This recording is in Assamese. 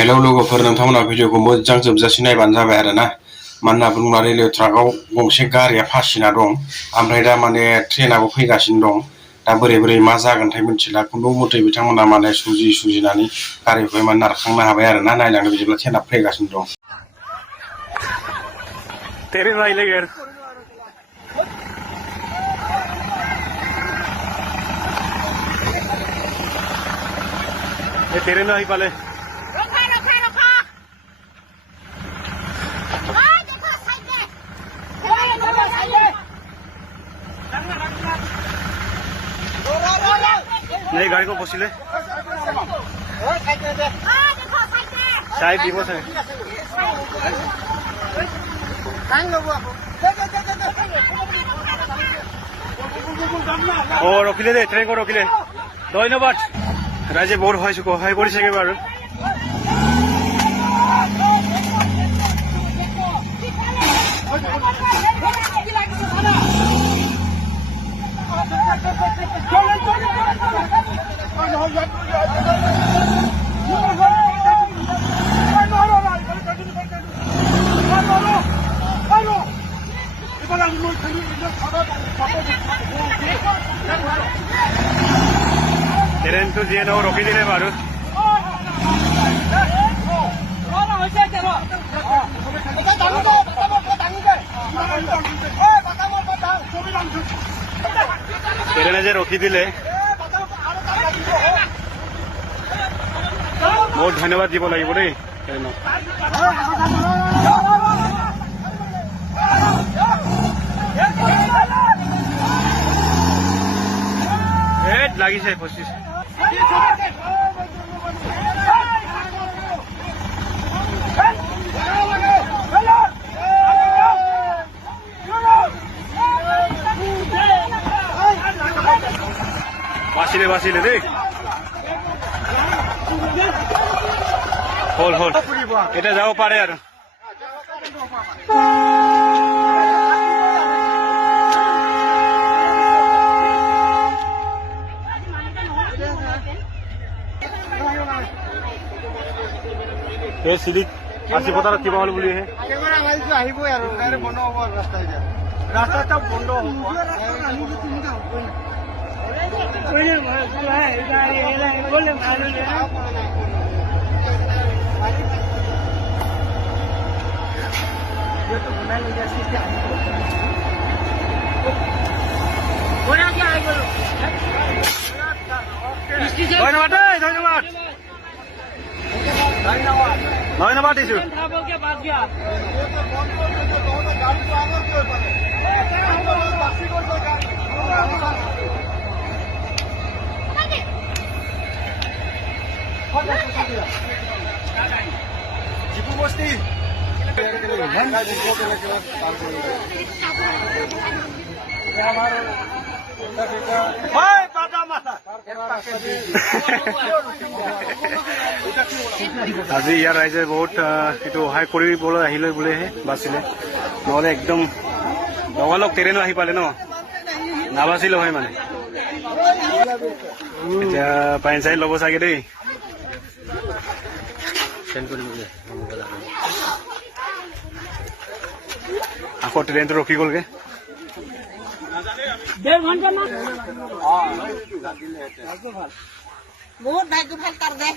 हेलौ लोगोफोर नोंथांमोना भिडिअखौ मोजां जोबजासिम नायबानो जाबाय आरो ना मानोना बुंब्ला रेलवे ट्राकआव गंसे गारिया फासिना दं ओमफ्राय दा माने ट्रेनाबो फैगासिनो दं दा बोरै बोरै मा जागोनथाय मिथिला खुनु मथे बिथांमोना माने सुजिनानै गारिखौहाय माने नारखांनो हाबाय आरो ना नायलांनो बिदिब्ला ट्रेना फैगासिनो दं तेरे ना ही पाले नहीं गाड़ी को पसीले साइड दीपो साइड ओ रखिले दे ट्रेन को रखिले धन्यवाद राइजे बहुत सहाय कर बारू ट्रेन तो जी नो रखी दिले बारू ट्रेन जे रखी दिले बहुत धन्यवाद দিব লাগিব দেই লাগিছে 25 বাসিলে দেই হল এটা যাব পারে আর এই সিডি আসি পতার কিবা হল বুলি হে কেমেৰা লাইছো আহিবই আৰু গাড়ী বন্ধ হ'ব ৰাস্তাটা বন্ধ হ'ব ধন্যবাদ দিছো চিপু বস্তি আজি ইয়াৰ ৰাইজে বহুত এইটো সহায় কৰিবলৈ আহিলে বোলেহে বাচিলে নহ'লে একদম লগালগ ট্ৰেইনো আহি পালে ন নাবাচিলে হয় মানে এতিয়া পাইন চাইন ল'ব চাগে দেই আকৌ ট্ৰেইনটো ৰখি গ'লগে बहुत भाग्य